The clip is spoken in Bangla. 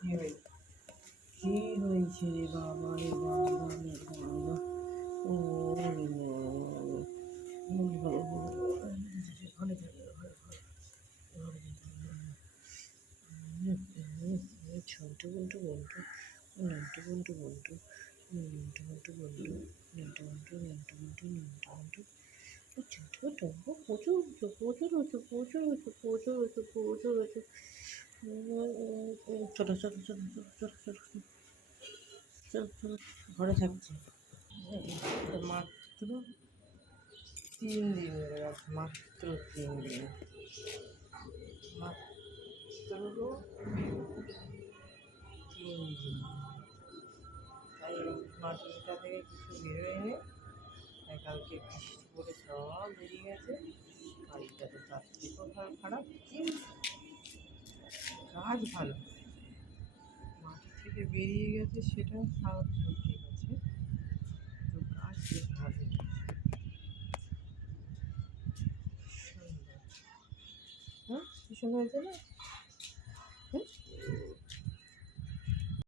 কি হয়েছে রে বাবা, রে বাবা, রে বাবা, ও রে বাবা, ঘরে থাকে, ঝন্টু বন্টু বন্টু, নন্টু বন্টু বন্টু, নন্টু বন্টু বন্টু, নন্টু বন্টু, নন্টু বন্টু, নন্টু বন্টু, ছোটো টম্বু প্রচুর উঁচু, প্রচুর উঁচু, প্রচুর উঁচু, প্রচুর উঁচু, প্রচুর উঁচু, ছোটো ছোটো ছোটো ছোটো ছোটো ছোটো ছোটো ছোটো ঘরে থাকছে। মাত্র 3 দিন হয়ে গেছে, মাত্র 3 দিন, মাত্র 3 দিন। তাই মাটিটা থেকে কিছু বেরোয়নি, তাই কালকে বৃষ্টি পড়ে সব বেরিয়ে গেছে। কাজটাতে তার থেকেও খারাপ, কিন্তু গাছ ভালো, মাটি থেকে বেরিয়ে গেছে সেটা খারাপ, ঠিক আছে, তো গাছ বেশ ভালো, সুন্দর। হ্যাঁ, কি সুন্দর হয়েছে না?